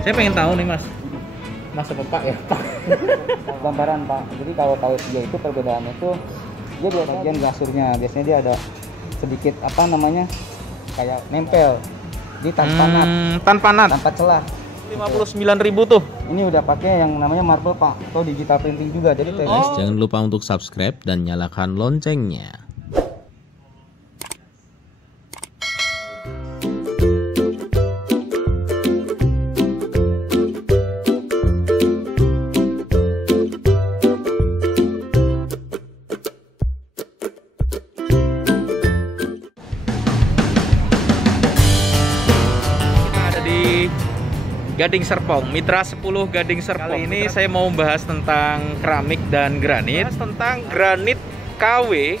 Saya pengen tahu nih Mas. Mas apa Pak ya? Pak. Gambaran Pak. Jadi kalau KW3 itu perbedaannya tuh dia di bagian gasurnya. Biasanya dia ada sedikit apa namanya? Kayak nempel. Di tanpa nat. Tanpa nat. Tanpa celah. 59.000 tuh. Ini udah pakai yang namanya marble Pak, atau digital printing juga. Jadi Jangan lupa untuk subscribe dan nyalakan loncengnya. Gading Serpong, Mitra 10 Gading Serpong. Kali ini saya mau membahas tentang keramik dan granit. Tentang granit KW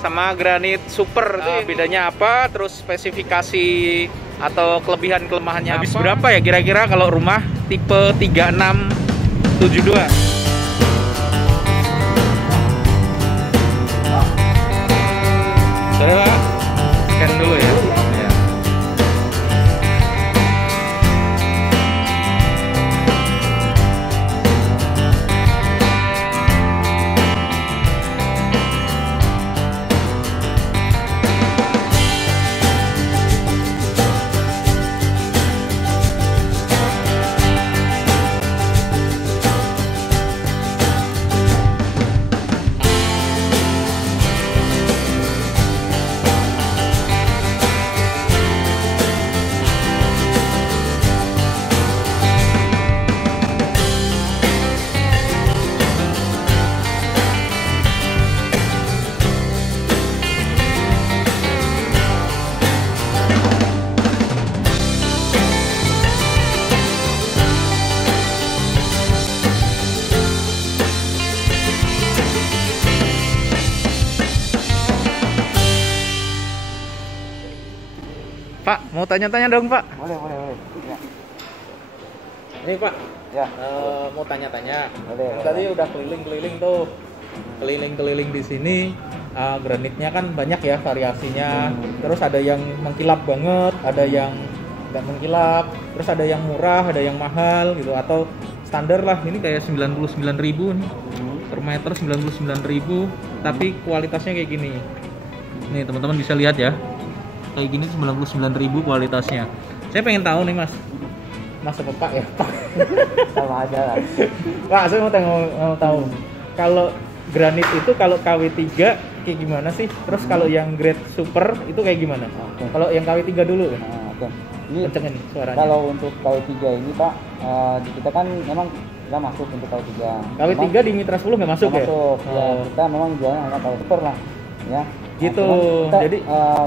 sama granit super. Bedanya apa? Terus spesifikasi atau kelebihan kelemahannya habis apa? Berapa ya kira-kira kalau rumah tipe 3672? Coba scan dulu ya. Pak, mau tanya-tanya dong Pak. Boleh. Ya. Ini Pak, Ya. Mau tanya-tanya. Boleh. Tadi udah keliling-keliling tuh, keliling-keliling di sini. Granitnya kan banyak ya variasinya. Terus ada yang mengkilap banget, ada yang nggak mengkilap. Terus ada yang murah, ada yang mahal gitu. Atau standar lah. Ini kayak 99.000 nih. Per meter 99.000. Tapi kualitasnya kayak gini. Nih teman-teman bisa lihat ya. Kayak gini 99.000 kualitasnya. Saya pengen tahu nih Mas. Mas apa Pak ya? Pak. Sama aja lah. Pak, saya mau tahu. Kalau granit itu kalau KW3 kayak gimana sih? Terus kalau yang grade super itu kayak gimana? Kalau yang KW3 dulu. Oke. Ini Kencengin suaranya. kalau untuk KW3 ini Pak, di kita kan memang nggak masuk untuk KW3. KW3 di Mitra 10 nggak masuk ya? Masuk. Ya, Oh. kita memang jualnya hanya KW super lah, ya. Gitu. Kita, Jadi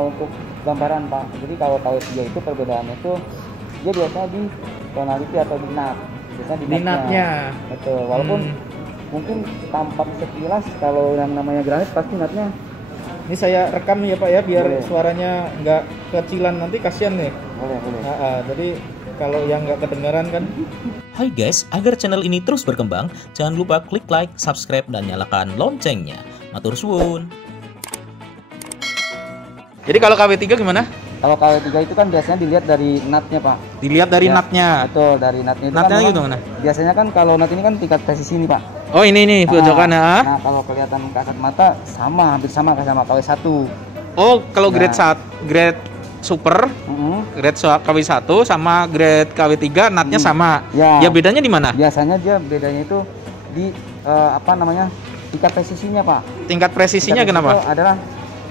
untuk gambaran Pak. Jadi kalau KW3 itu perbedaannya tuh dia biasanya di tonality atau di nat. Biasanya di di natnya. Betul. Walaupun mungkin tampak sekilas kalau yang namanya granit pasti natnya. Ini saya rekam ya Pak ya biar Boleh. suaranya nggak kecilan, nanti kasihan nih. Boleh. Jadi kalau yang nggak kedengaran kan. Hai guys, agar channel ini terus berkembang, jangan lupa klik like, subscribe, dan nyalakan loncengnya. Matur suwun. Jadi kalau KW3 gimana? Kalau KW3 itu kan biasanya dilihat dari natnya Pak. Dilihat dari Ya, natnya. Betul, dari natnya itu Natnya kan gitu memang mana? biasanya kan kalau nat ini kan tingkat presisi nih Pak. Oh ini nih pojokan ya. Nah, kalau kelihatan kasat mata hampir sama kayak sama KW1. Oh, kalau Ya. grade super, grade KW1 sama grade KW3 natnya sama. Ya. Ya bedanya di mana? Biasanya dia bedanya itu di apa namanya? Tingkat presisinya Pak. Tingkat presisinya Tingkat kenapa? presisi itu adalah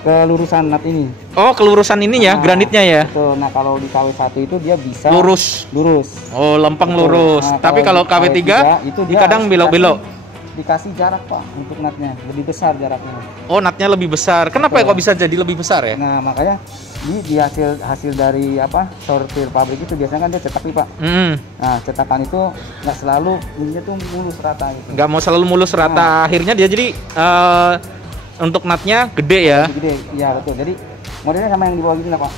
kelurusan nat ini. Oh, kelurusan ini ya, Nah, granitnya ya. Betul. Nah, kalau di KW1 itu dia bisa Lurus. lurus. Oh, lempeng Betul. lurus. Nah, Tapi kalau KW3 itu dia kadang harus belok-belok. dikasih jarak Pak untuk natnya, lebih besar jaraknya. Oh, natnya lebih besar. Kenapa ya kok bisa jadi lebih besar ya? Nah, makanya di hasil dari apa sortir pabrik itu biasanya kan dia cetak nih Pak. Nah, cetakan itu nggak selalu ininya tuh mulus rata gitu. Nggak mau selalu mulus rata. Akhirnya dia jadi untuk natnya gede ya. Lebih gede, iya betul. Jadi modelnya sama yang di bawah gini lah Pak.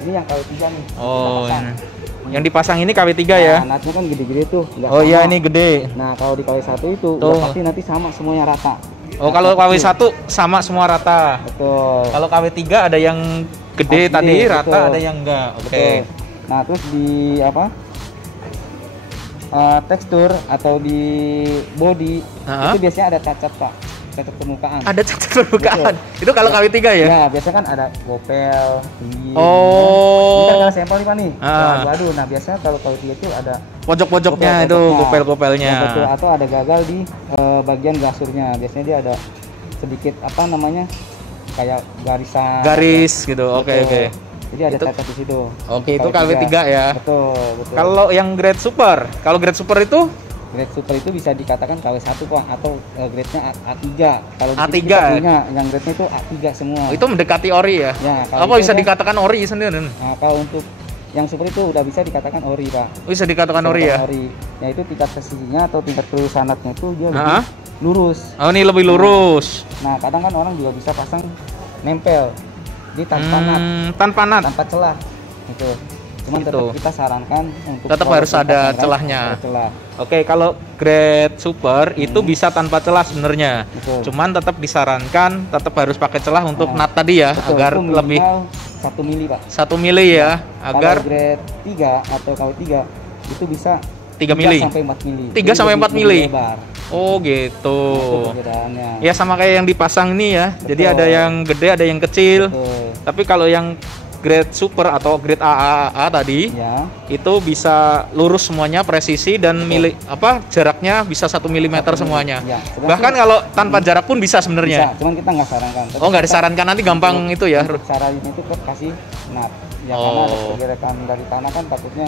Ini yang KW3 nih. Oh, Kita pasang. ini. Yang dipasang ini KW3 ya. Nah, natnya kan gede-gede tuh. nggak Oh iya, sama. ini gede. Nah, kalau di KW1 itu Tuh. udah pasti nanti sama semuanya rata. Oh, kalau KW1 sama semua rata. Betul. Kalau KW3 ada yang gede Gede, tadi, betul. rata, ada yang enggak. Oke. Betul. Nah, terus di apa? tekstur atau di body Ah. itu biasanya ada cacat pak, cacat permukaan. Ada cacat permukaan. Itu kalau KW3 ya? Ya, biasanya kan ada gopel, tinggi. Oh. Ini kan ada sampel nih Pak nih. Ah. Waduh, nah biasanya kalau KW3 itu ada Pojok-pojoknya itu gopel-gopelnya. ya, betul, atau ada gagal di bagian gasurnya. Biasanya dia ada sedikit apa namanya? Kayak garisan. Garis gitu. Oke, Betul. oke. Jadi ada Itu- cacat di situ. Oke, itu KW3 ya. Betul, betul. Kalau yang grade super, kalau grade super itu grade super itu bisa dikatakan KW1 Pak, atau grade-nya A3. Kalau di A3. sini kita punya yang grade-nya itu A3 semua. itu mendekati ori ya? Ya, kalau Apa itu bisa kan- dikatakan ori sendiri? Nah, kalau untuk yang super itu udah bisa dikatakan ori Pak. Bisa dikatakan ori ya? Ori. Ya itu tingkat presisinya atau tingkat pelusanatnya itu dia Ah. lebih lurus. Oh, ini lebih lurus. Nah, kadang kan orang juga bisa pasang nempel di tanpa nat, Tanpa nat. tanpa celah. Itu. Cuman Gitu. tetap kita sarankan untuk Tetap kalau harus kita ada pasang celahnya. ada celah. Oke, kalau grade super itu bisa tanpa celah sebenarnya. Betul. Cuman tetap disarankan tetap harus pakai celah untuk Nah, nat tadi ya, Betul, agar itu minimal lebih 1 mili Pak. 1 mili ya, agar Kalau grade 3 atau KW3 itu bisa 3 mili. sampai 4 mili. 3 Jadi sampai lebih- 4 mili. lebih lebar. Oh gitu. Nah, itu perbedaannya. Ya sama kayak yang dipasang ini ya. Jadi Betul. ada yang gede, ada yang kecil. Betul. Tapi kalau yang grade super atau grade AAA tadi Ya. itu bisa lurus semuanya, presisi dan jaraknya bisa 1 mm semuanya. Ya, sebenarnya Bahkan kalau tanpa jarak pun bisa bisa, sebenarnya. cuman kita nggak sarankan. Tapi Oh, nggak kita disarankan, nanti gampang itu ya. untuk cara ini itu kita kasih nat. Ya karena ada Oh. pergerakan dari tanah kan takutnya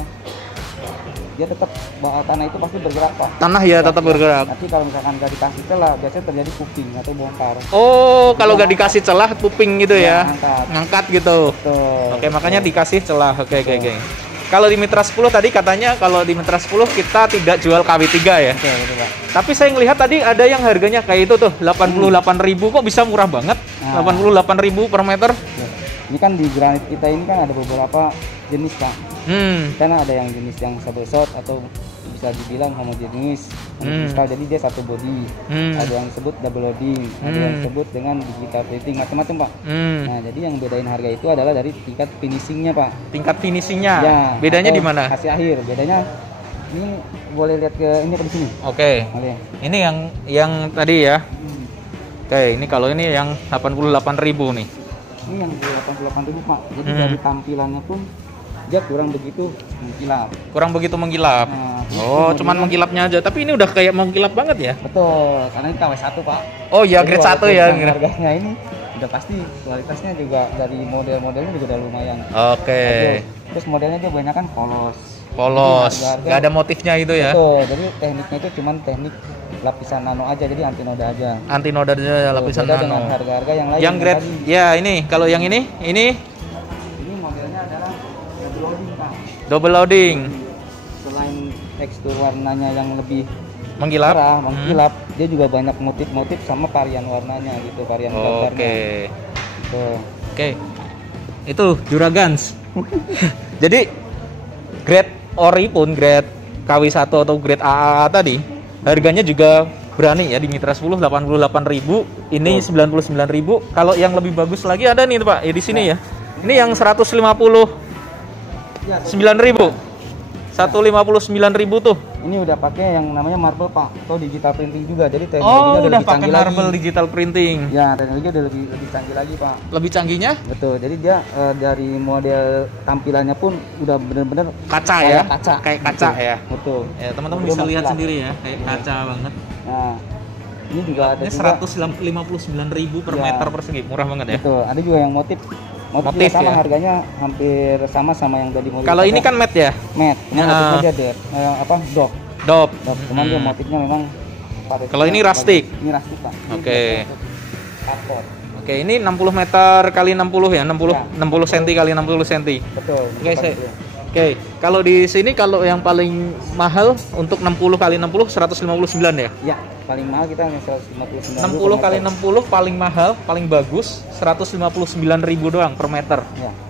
dia tetap tanah itu pasti bergerak Pak. Tanah ya tetap bergerak. Tapi kalau misalkan nggak dikasih celah, biasanya terjadi kuping atau bongkar. Oh, kalau nggak dikasih celah puping gitu ya. Angkat. Ngangkat gitu. Betul. Oke, makanya dikasih celah. Oke. Kalau di Mitra 10 tadi katanya kalau di Mitra 10 kita tidak jual KW3 ya. Betul, betul Pak. Tapi saya ngelihat tadi ada yang harganya kayak itu tuh 88.000, kok bisa murah banget? Nah. 88.000 per meter. Ya. Ini kan di granit kita ini kan ada beberapa jenis Pak. Karena ada yang jenis yang double shot atau bisa dibilang homogenis, jadi dia satu body. Ada yang disebut double loading, ada yang disebut dengan digital plating, macam-macam Pak. Nah, jadi yang bedain harga itu adalah dari tingkat finishingnya Pak. Tingkat finishingnya. Ya, Bedanya atau di mana? Hasil akhir. Bedanya ini boleh lihat ke ini ke di sini. Oke. Boleh. Ini yang tadi ya. Oke, ini kalau ini yang 88.000 nih. Ini yang 88.000 Pak. Jadi dari tampilannya pun dia kurang begitu mengkilap. Kurang begitu mengkilap. Nah, Oh, itu cuman modelnya- mengkilapnya aja. Tapi ini udah kayak mengkilap banget ya. Betul, karena ini KW1 Pak. Oh iya, Jadi grade 1 walaupun ya. yang harganya ini udah pasti kualitasnya juga dari model-modelnya juga udah lumayan. Oke. Terus modelnya dia banyak kan polos. Polos. Jadi harga-harga- Gak ada motifnya itu ya. Betul, jadi tekniknya itu cuman teknik lapisan nano aja, jadi anti noda aja. Anti noda lapisan Beda dengan nano. harga-harga yang lain. Yang grade tadi. ya ini, kalau yang ini Ini modelnya adalah double loading Pak. double loading. Selain tekstur warnanya yang lebih Mengkilap. cerah, mengkilap, dia juga banyak motif-motif sama varian warnanya gitu, varian gambarnya. Oke. Tuh. Oke. Itu Juragans. Jadi grade ori pun grade KW1 atau grade AA tadi harganya juga berani ya di Mitra 10 88.000, ini 99.000. Kalau yang lebih bagus lagi ada nih Pak, ya di sini ya. Ini yang 159.000. 159.000 tuh. Ini udah pakai yang namanya marble Pak, atau digital printing juga. Jadi teknologinya Oh, udah lebih pakai canggih marble lagi. digital printing. Ya, teknologi udah lebih canggih lagi Pak. Lebih canggihnya Betul. Jadi dia dari model tampilannya pun udah bener-bener kaca kayak ya. kaca. Kayak kaca Betul. ya. Betul. Ya, teman-teman Dia bisa lihat mengkilap. sendiri ya, kayak kaca banget. Nah, ini juga ada Ini juga. 159.000 per Ya. meter persegi, murah banget ya. Betul. Ada juga yang motif Motif juga sama, ya? harganya hampir sama yang tadi mobil. Kalau ini kan matte ya, matte. Ini Ya. motifnya dia dop. dop. Cuman dia motifnya memang pada- Kalau ini rustic? Ini rustic Pak. Ini Oke. Cardboard. Oke, ini 60 meter kali 60 ya, 60 Ya. 60 cm kali 60 cm. Betul. Oke, Oke, kalau di sini kalau yang paling mahal untuk 60 kali 60 159 ya. Ya, paling mahal kita hanya 159. 60 kali 60 paling mahal, paling bagus 159.000 doang per meter.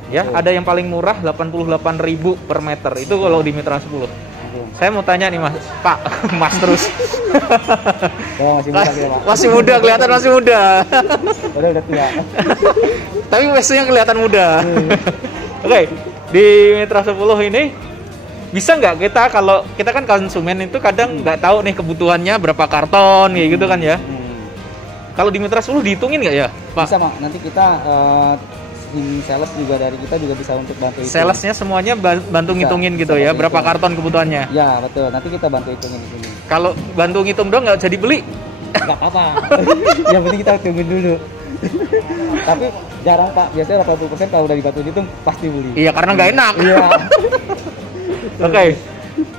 Ya, betul. ada yang paling murah 88.000 per meter. Itu kalau di Mitra 10. Betul. Saya mau tanya nih Mas, Pak, Mas terus. Kalau masih muda kita, Pak. Masih muda, kelihatan masih muda. Udah tua. Tapi biasanya kelihatan muda. Oke, di Mitra 10 ini bisa nggak kita, kalau kita kan konsumen itu kadang nggak tahu nih kebutuhannya berapa karton kayak gitu kan ya. Kalau di Mitra 10 dihitungin nggak ya, Pak? Bisa, Pak. Nanti kita tim sales juga dari kita juga bisa untuk bantu itu. Salesnya semuanya bantu ngitungin gitu ya, berapa karton kebutuhannya? Ya, betul. Nanti kita bantu hitungin di sini. Kalau bantu ngitung dong nggak jadi beli? Nggak apa-apa. Yang penting kita tungguin dulu. Tapi jarang, Pak. Biasanya 80% kalau udah dibantu hitung pasti beli. Iya, karena nggak enak. Iya. Oke.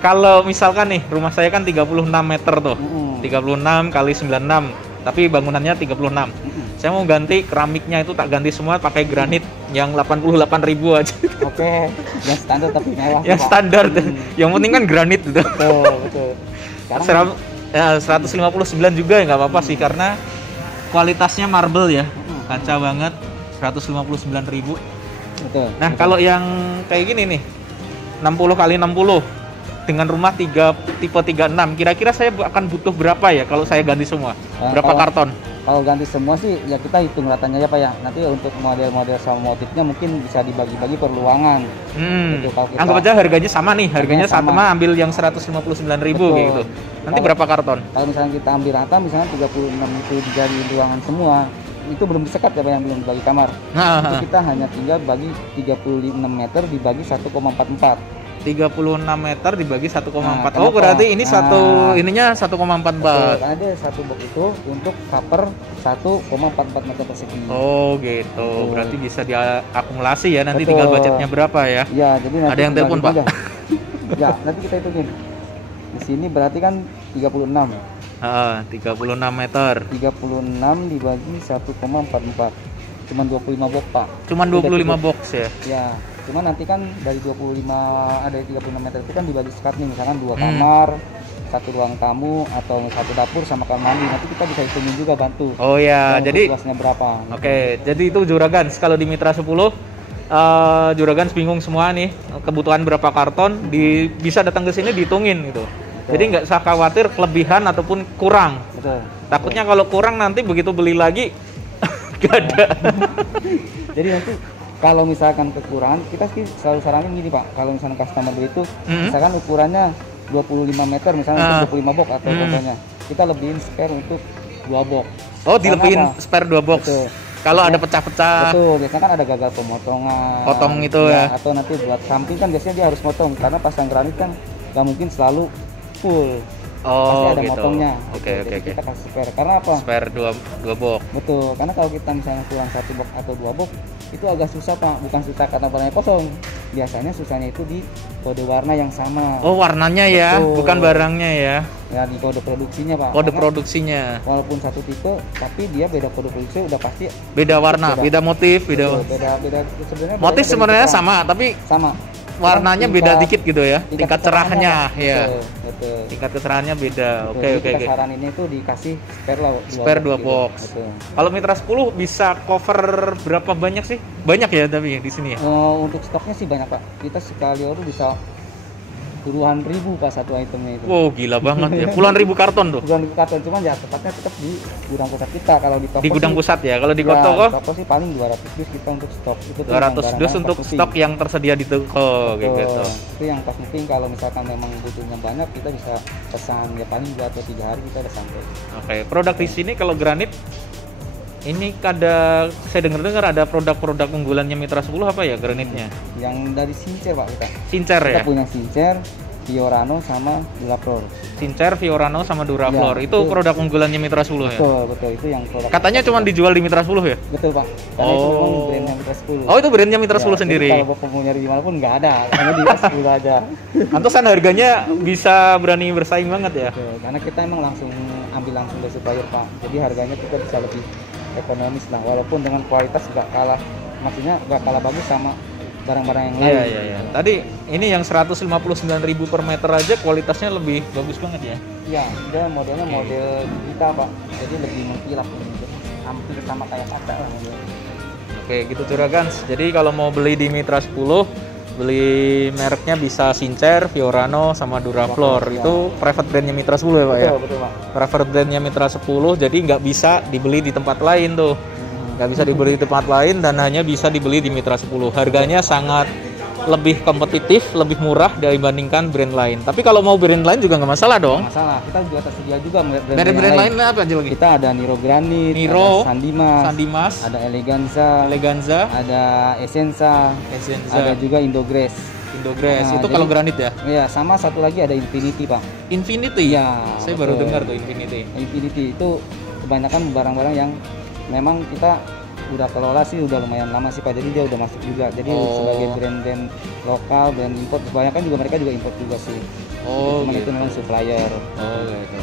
Kalau misalkan nih, rumah saya kan 36 meter tuh. 36 kali 96. Tapi bangunannya 36. Saya mau ganti keramiknya itu, tak ganti semua pakai granit yang 88.000 aja. Oke. Yang standar tapi mewah. Yang standar. Yang penting kan granit gitu. Betul. Sekarang 159 juga ya nggak apa-apa sih, karena kualitasnya marble ya. Kaca banget. 159.000. Betul. Nah, kalau yang kayak gini nih, 60 kali 60 dengan rumah tipe 36, kira-kira saya akan butuh berapa ya kalau saya ganti semua? Berapa karton? Kalau ganti semua sih ya kita hitung ratanya ya, Pak ya. Nanti untuk model-model sama motifnya mungkin bisa dibagi-bagi per ruangan. Gitu, anggap aja harganya sama nih, harganya sama ambil yang 159.000 kayak gitu. Nanti berapa karton? Kalau misalnya kita ambil rata, misalnya 36 itu dari ruangan semua, itu belum disekat ya, Pak, yang belum dibagi kamar. Itu kita hanya tinggal bagi 36 meter dibagi 1,44. 36 meter dibagi 1,4. Oh, berarti ini ininya 1,44. Ada satu box itu untuk cover 1,44 meter persegi. Oh, gitu. Berarti bisa diakumulasi ya, nanti tinggal budgetnya berapa ya? Iya, jadi nanti ada yang telepon, Pak. Ya, nanti kita hitungin. Di sini berarti kan 36. 36 meter. 36 dibagi 1,44. Cuman 25 box, Pak. Cuman 25 box ya? Ya. Cuma nanti kan dari 35 meter itu kan dibagi sekat nih, misalkan 2 kamar, 1 ruang tamu atau 1 dapur sama kamar mandi. Nanti kita bisa hitungin juga bantu. Oh ya, jadi luasnya berapa. Gitu. Oke, jadi itu Juragan. Kalau di Mitra 10 Juragan bingung semua nih, kebutuhan berapa karton, bisa datang ke sini dihitungin gitu. Betul. Jadi nggak usah khawatir kelebihan ataupun kurang. Betul. Takutnya kalau kurang nanti begitu beli lagi nggak ada. Jadi nanti kalau misalkan kekurangan, kita selalu saranin gini, Pak. Kalau misalkan customer beli itu, misalkan ukurannya 25 meter, misalnya untuk 25 box atau contohnya, kita lebihin spare untuk 2 box. Oh, dilebihin spare 2 box. Betul. Kalau ada pecah-pecah. Betul, biasanya kan ada gagal pemotongan. Potong itu ya. Atau nanti buat samping kan biasanya dia harus motong, karena pasang granit kan nggak mungkin selalu full. Oh, pasti ada gitu. motongnya. Oke. Kita kasih spare. Karena apa? Spare 2 box. Betul, karena kalau kita misalnya kurang 1 box atau 2 box, itu agak susah, Pak. Bukan susah karena warnanya kosong. Biasanya susahnya itu di kode warna yang sama. Oh, warnanya ya, betul. Bukan barangnya ya. Ya, di kode produksinya, Pak. Kode karena produksinya. Walaupun satu tipe, tapi dia beda kode produksi udah pasti beda warna, beda motif, beda sebenarnya motif sebenarnya sama, tapi sama. Warnanya beda dikit gitu ya. Tingkat cerahnya ya. Betul. Tingkat kecerahannya beda. Oke. Saran ini tuh dikasih spare 2 box. Kalau Mitra 10 bisa cover berapa banyak sih? Banyak ya tapi di sini ya. Untuk stoknya sih banyak, Pak. Kita sekali order bisa puluhan ribu, Pak, satu itemnya itu. Wow, gila banget ya. Puluhan ribu karton tuh. Puluhan ribu karton, cuman ya tepatnya tetap di gudang pusat kita. Kalau di toko di gudang pusat ya. Kalau di toko toko sih paling 200 dus kita untuk stok. Itu 200 dus untuk stok yang tersedia di toko gitu. Itu yang pas mungkin kalau misalkan memang butuhnya banyak, kita bisa pesan ya paling 2 atau 3 hari kita udah sampai. Oke, produk di sini kalau granit ini ada, saya dengar ada produk-produk unggulannya Mitra 10 apa ya granitnya? Yang dari Sincer, Pak, kita. Sincer ya? Kita punya Sincer, Fiorano sama Durafloor. Sincer, Fiorano sama Durafloor. Ya, itu produk unggulannya Mitra 10 ya? Betul, itu yang produk. Katanya cuma dijual di Mitra 10 ya? Betul, Pak. Karena itu memang brandnya Mitra 10. Oh, itu brandnya Mitra 10 sendiri. Kalau Bapak mau nyari di mana pun nggak ada, hanya di Mitra 10 aja. Pantesan harganya bisa berani bersaing banget ya? Betul, karena kita emang ambil langsung dari supplier, Pak. Jadi harganya kita bisa lebih ekonomis lah, walaupun dengan kualitas nggak kalah, maksudnya nggak kalah bagus sama barang-barang yang lain. Iya. Tadi ini yang 159.000 per meter aja kualitasnya lebih bagus banget ya? Iya, dia modelnya model digital, Pak. Jadi lebih mengkilap, hampir sama kayak kaca lah. Oke, gitu Juragan. Jadi kalau mau beli di Mitra 10, beli mereknya bisa Sincer, Fiorano, sama Durafloor. Itu private brandnya Mitra 10 ya, Pak ya? Betul, Pak. Private brandnya Mitra 10, jadi nggak bisa dibeli di tempat lain tuh. Nggak bisa dibeli di tempat lain dan hanya bisa dibeli di Mitra 10. Harganya sangat lebih kompetitif, lebih murah dibandingkan brand lain. Tapi kalau mau brand lain juga nggak masalah dong. Nggak masalah, kita juga tersedia juga Brand lain apa aja lagi? Kita ada Niro Granit, Niro, ada Sandimas, Sandimas, ada Eleganza, ada Essenza, ada juga Indograce. Nah, itu kalau granit ya? Iya, sama satu lagi ada Infinity, Pak. Infinity? Ya. Saya baru dengar tuh Infinity. Infinity itu kebanyakan barang-barang yang memang kita udah kelola sih udah lumayan lama sih Pak, jadi dia udah masuk juga, jadi sebagai brand-brand lokal, brand import, kebanyakan juga mereka juga import juga sih. Cuma gitu. Itu memang supplier. Gitu.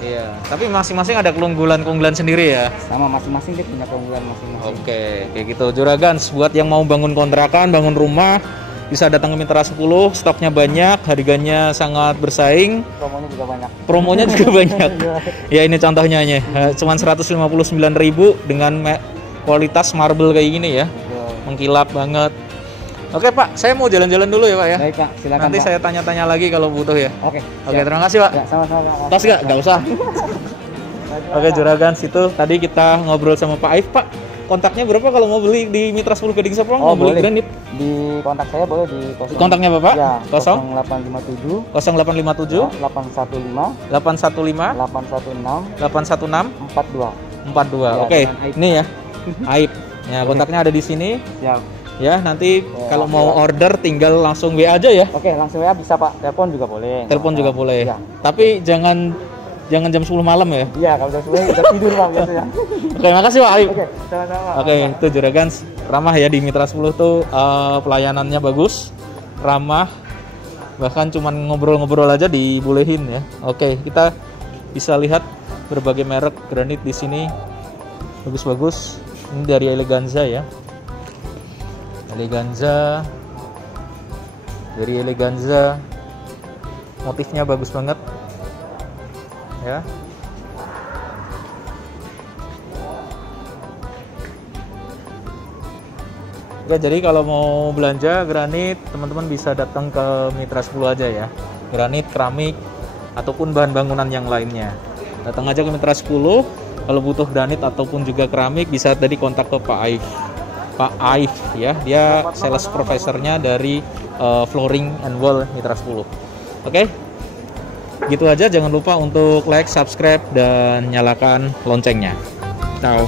Iya, tapi masing-masing ada keunggulan sendiri ya. Sama masing-masing dia punya keunggulan masing-masing. Oke, kayak gitu. Juragans, buat yang mau bangun kontrakan, bangun rumah, bisa datang ke Mitra 10, stoknya banyak, harganya sangat bersaing. Promonya juga banyak. Ya ini contohnya nya, cuman 159.000 dengan kualitas marble kayak gini ya. Mengkilap banget. Oke Pak, saya mau jalan-jalan dulu ya Pak ya. Baik Pak, silakan. Nanti Pak, saya tanya-tanya lagi kalau butuh ya. Oke, terima kasih Pak. Ya, sama-sama. Tas nggak usah. Oke Juragans, itu tadi kita ngobrol sama Pak Aif. Pak, kontaknya berapa kalau mau beli di Mitra 10 Gading Serpong? Mau beli granit? Di kontak saya boleh di kontaknya Bapak? Ya, 0857 815 816 42. Oke, ini ya. Aib. Ya, kontaknya ada di sini. Siap. Ya, nanti kalau mau order tinggal langsung WA aja ya. Oke, langsung WA bisa Pak. Telepon juga boleh. Telepon juga boleh. Ya. Tapi jangan jam 10 malam ya. Iya, kalau jam 10 udah tidur Pak biasanya. Oke, makasih Pak Aib. Oke, sama-sama. Oke, itu Juragans ramah ya di Mitra 10 tuh, pelayanannya bagus, ramah. Bahkan cuman ngobrol-ngobrol aja dibolehin ya. Oke, kita bisa lihat berbagai merek granit di sini. Bagus-bagus. Ini dari Eleganza ya. Dari Eleganza. Motifnya bagus banget. Ya. Ya, jadi kalau mau belanja granit, teman-teman bisa datang ke Mitra 10 aja ya. Granit, keramik, ataupun bahan bangunan yang lainnya. Datang aja ke Mitra 10. Kalau butuh granit ataupun juga keramik, bisa tadi kontak ke Pak Aif. Pak Aif ya, dia sales profesornya dari Flooring and Wall Mitra 10. Oke? Gitu aja, jangan lupa untuk like, subscribe, dan nyalakan loncengnya. Ciao.